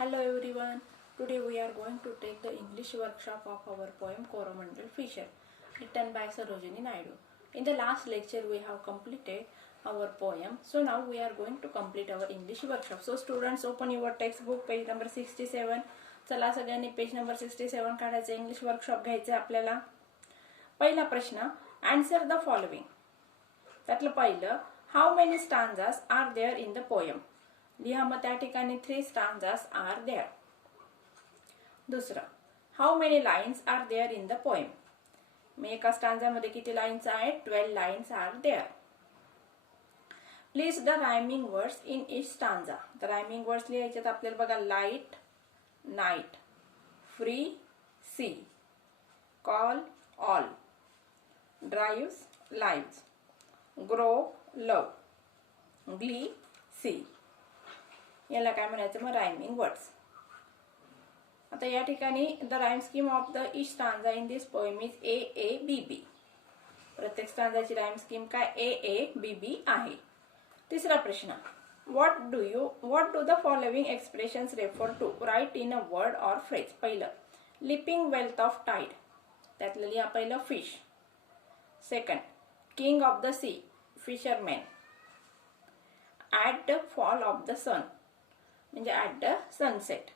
Hello everyone. Today we are going to take the English workshop of our poem Coromandel Fisher, written by Sarojini Naidu. In the last lecture we have completed our poem. So now we are going to complete our English workshop. So students, open your textbook, page number 67. चला सगळ्यांनी page number 67 काढायचं. English workshop घ्यायचं आपल्याला. पहिला प्रश्न, answer the following. त्यातलं पहिलं, how many stanzas are there in the poem. लिहा मग त्या ठिकाणी 3 स्टांजास आर देअर. दुसरं, how many lines are there in the poem. मी एका स्टांजामध्ये किती लाईन्स आहेत? 12 lines are there. Please the rhyming words in each stanza. The rhyming words लिहायचे आपल्याला बघा. Light, night, free, sea, call, all, drives, lives, grow, love, glee, sea. याला काय म्हणायचं मग? Rhyming words. आता या ठिकाणी the rhyme scheme of the each stanza in this poem is A A B B. प्रत्येक स्टांजाची राइम स्कीम काय? ए ए बी बी आहे. तिसरा प्रश्न, what do the following expressions refer to. Write in a word or phrase. पहिलं, leaping wealth of tide. त्यातलं लिहा पहिलं fish. Second, king of the sea, fisherman. At the fall of the sun म्हणजे at the sunset.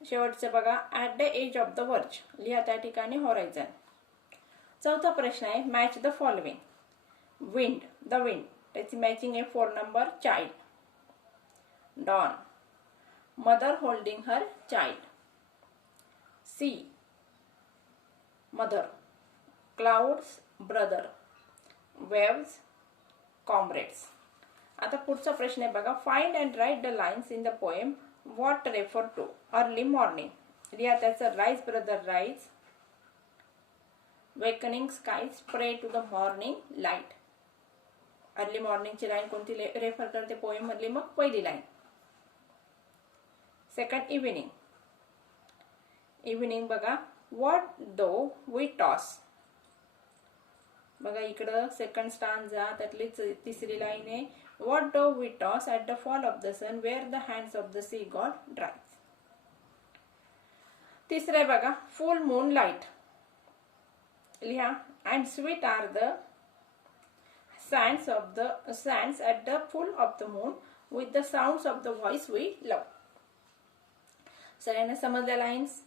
शेवटचं बघा, at the edge of the verge. लिहा त्या ठिकाणी हॉरायझन. चौथा प्रश्न आहे, match the following. Wind, the wind, त्याची मॅचिंग आहे 4 number. Child, don, mother holding her child. Sea, mother, clouds, brother, waves, comrades. आता पुढचा प्रश्न आहे बघा, find and write the lines in the poem what refer to. Early morning. लिहा त्याचं. Rise brother rise, waking skies, pray to the morning light. Early मॉर्निंगची line कोणती refer करते पोएम मधली? मग पहिली लाईन. Second, evening. इव्हिनिंग बघा, what do we toss. बघा इकडं सेकंड स्टांजा त्यातली तिसरी लाईन आहे. What do we toss at the fall of the sun where the hands of the sea god dries. तिसरं आहे बघा, फुल मून लाईट. लिहा. And sweet are the sands at the full of the moon with the sounds of the voice we love. सगळ्यांना समजल्या lines?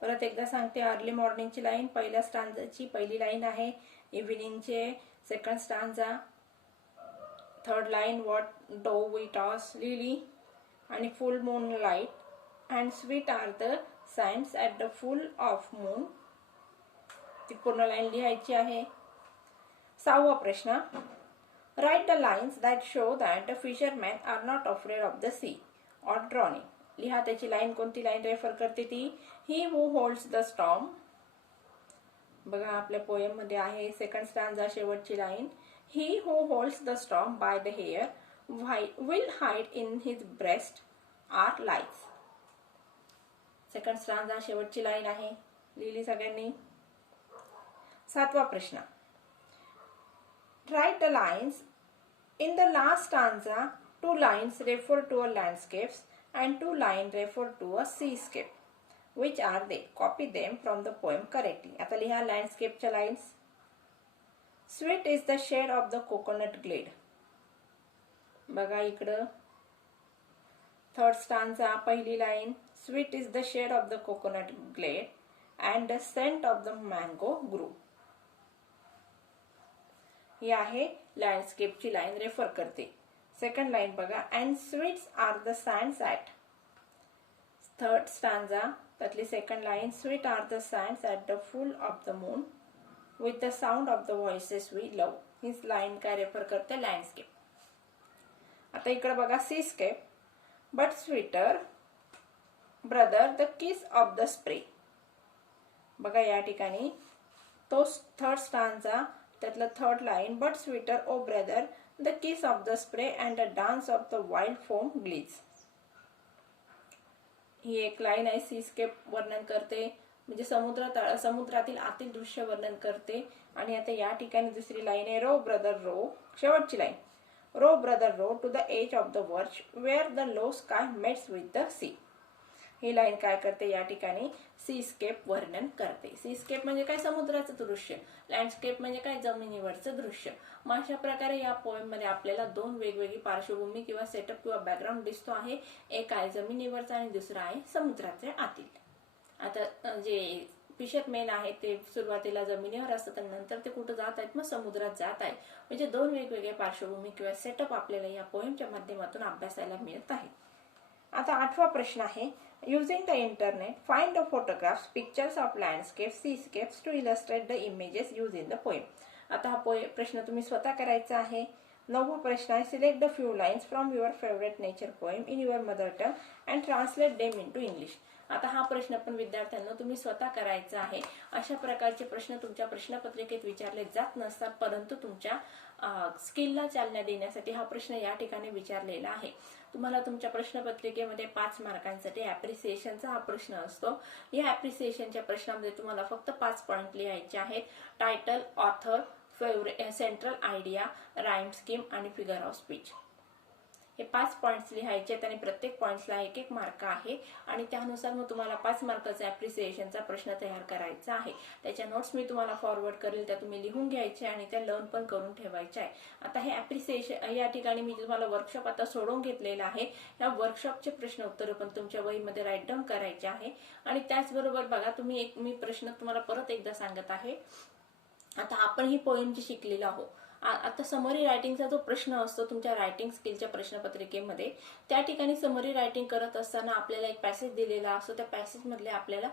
परत एकदा सांगते. Early मॉर्निंगची लाईन पहिल्या स्टांजाची पहिली लाईन आहे. इव्हिनिंगचे second stanza. Third line what do we toss लिहिली. आणि full moon light and sweet are the sands at the full of moon. ती पूर्ण लाईन लिहायची आहे. 6वा प्रश्न, write the lines that show that the fisherman are not afraid of the sea or drowning. लिहा त्याची लाईन कोणती line refer करते ती? He who holds the storm. बघा आपल्या पोएम मध्ये आहे सेकंड स्टांजा शेवटची line. He who holds the storm by the hair will hide in his breast our lies. Second stanza शेवटची लाईन आहे. लिहिली सगळ्यांनी? 7वा प्रश्न, write the lines. In the last stanza, 2 lines refer to a landscapes and 2 lines refer to a seascape. Which are they? Copy them from the poem correctly. आता लिहा लँडस्केपच्या lines. Sweet is the shade of the coconut glade. बघा इकडं third stanza पहिली line. Sweet is the shade of the coconut glade and the scent of the mango grew. ही आहे लँडस्केपची line refer करते. Second line बघा, and sweets are the sands at. Third stanza त्यातली second line. Sweet are the sands at the full of the moon with the sound of the voices we love. ही line काय refer करते? Landscape. आता इकडे बघा, seascape but sweeter brother the kiss of the spray. बघा या ठिकाणी तो थर्ड स्टांजा त्यातलं third line. But sweater o brother the kiss of the spray and the dance of the wild foam glees. ही एक लाईन आहे. Seascape वर्णन करते म्हणजे समुद्रातील आतील दृश्य वर्णन करते. आणि आता या ठिकाणी दुसरी लाईन आहे. Row brother row. शेवटची line. Row, brother, row to the edge of the verge where the low sky meets with the sea. He line काय करते या ठिकाणी सीस्केप वर्णन करते. सीस्केप म्हणजे काय, समुद्राचं दृश्य. लँडस्केप म्हणजे काय, जमिनीवरचं दृश्य. मग अशा प्रकारे या पोएम मध्ये आपल्याला दोन वेगवेगळी पार्श्वभूमी किंवा सेटअप किंवा बॅकग्राऊंड दिसतो आहे. एक आहे जमिनीवरचा आणि दुसरा आहे समुद्राच्या आतील. आता जे फिशरमॅन आहे ते सुरुवातीला जमिनीवर असतात आणि नंतर ते कुठं जात आहेत, मग समुद्रात जात आहे. म्हणजे दोन वेगवेगळे पार्श्वभूमी किंवा सेटअप आपल्याला या पोएमच्या माध्यमातून अभ्यासायला मिळत आहे. आता 8वा प्रश्न आहे, using the internet find the photographs pictures of landscape seascapes to illustrate the images use in the poem. आता हा प्रश्न तुम्ही स्वतः करायचा आहे. 9वा प्रश्न आहे, select the few lines from your favourite nature poem in your mother tongue and translate them into English. आता हा प्रश्न पण विद्यार्थ्यांना तुम्ही स्वतः करायचा आहे. अशा प्रकारचे प्रश्न तुमच्या प्रश्नपत्रिकेत विचारले जात नसतात, परंतु तुमच्या स्किलला चालना देण्यासाठी हा प्रश्न या ठिकाणी विचारलेला आहे. तुम्हाला तुमच्या प्रश्नपत्रिकेमध्ये 5 मार्कांसाठी ॲप्रिसिएशनचा हा प्रश्न असतो. या ॲप्रिसिएशनच्या प्रश्नामध्ये तुम्हाला फक्त 5 पॉइंट लिहायचे आहेत. Title, author, favourite, central idea, rhyme scheme आणि फिगर ऑफ स्पीच. हे 5 पॉइंट्स लिहायचे आहेत आणि प्रत्येक पॉइंट्सला 1-1 मार्क आहे आणि त्यानुसार मग तुम्हाला 5 मार्काचा ॲप्रिसिएशनचा प्रश्न तयार करायचा आहे. त्याच्या नोट्स मी तुम्हाला फॉरवर्ड करेल, त्या तुम्ही लिहून घ्यायचे आणि त्या लर्न पण करून ठेवायच्या आहे. आता हे ॲप्रिसिएशन या ठिकाणी मी तुम्हाला वर्कशॉप आता सोडून घेतलेला आहे. या वर्कशॉपचे प्रश्न उत्तर पण तुमच्या वहीमध्ये राईट डाऊन करायचे आहे. आणि त्याचबरोबर बघा, मी प्रश्न तुम्हाला परत एकदा सांगत आहे. आता आपण ही पोएम जी शिकलेलो आहोत, आता समरी रायटिंगचा जो प्रश्न असतो तुमच्या रायटिंग स्किलच्या प्रश्नपत्रिकेमध्ये, त्या ठिकाणी समरी रायटिंग करत असताना आपल्याला एक पॅसेज दिलेला असतो. त्या पॅसेज मधले आपल्याला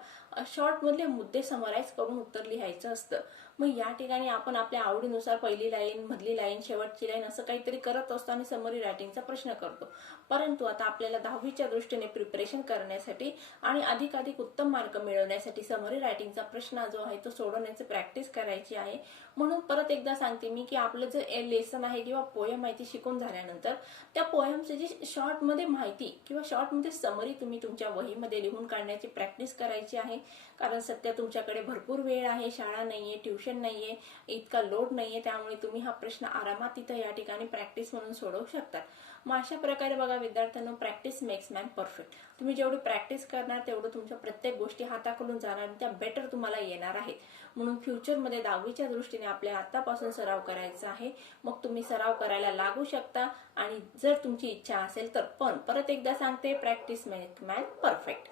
शॉर्ट मधले मुद्दे समराईज करून उत्तर लिहायचं असतं. मग या ठिकाणी आपण आपल्या आवडीनुसार पहिली लाईन, मधली लाईन, शेवटची लाईन असं काहीतरी करत असतो आणि समरी रायटिंगचा प्रश्न करतो. परंतु आता आपल्याला 10वीच्या दृष्टीने प्रिपरेशन करण्यासाठी आणि अधिकाधिक उत्तम मार्क मिळवण्यासाठी समरी रायटिंगचा प्रश्न जो आहे तो सोडवण्याची प्रॅक्टिस करायची आहे. म्हणून परत एकदा सांगते मी की आपलं जे लेसन आहे किंवा पोएम माहिती शिकून झाल्यानंतर त्या पोएमची जी शॉर्टमध्ये माहिती किंवा शॉर्टमध्ये समरी तुम्ही तुमच्या वहीमध्ये लिहून काढण्याची प्रॅक्टिस करायची आहे. कारण सध्या तुमच्याकडे भरपूर वेळ आहे, शाळा नाहीये, ट्युशन नाहीये, इतका लोड नाहीये, त्यामुळे तुम्ही हा प्रश्न आरामात तिथं या ठिकाणी प्रॅक्टिस म्हणून सोडवू शकता. मग अशा प्रकारे बघा विद्यार्थ्यांनो, प्रॅक्टिस मेक्स मॅन परफेक्ट. तुम्ही जेवढी प्रॅक्टिस करणार तेवढं तुमच्या प्रत्येक गोष्टी हाताखालून जाणार आणि त्या बेटर तुम्हाला येणार आहेत. म्हणून फ्युचरमध्ये 10वीच्या दृष्टीने आपल्याला आतापासून सराव करायचा आहे. मग तुम्ही सराव करायला लागू शकता आणि जर तुमची इच्छा असेल तर. पण परत एकदा सांगते, practice makes man perfect.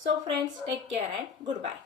So friends, take care and good bye.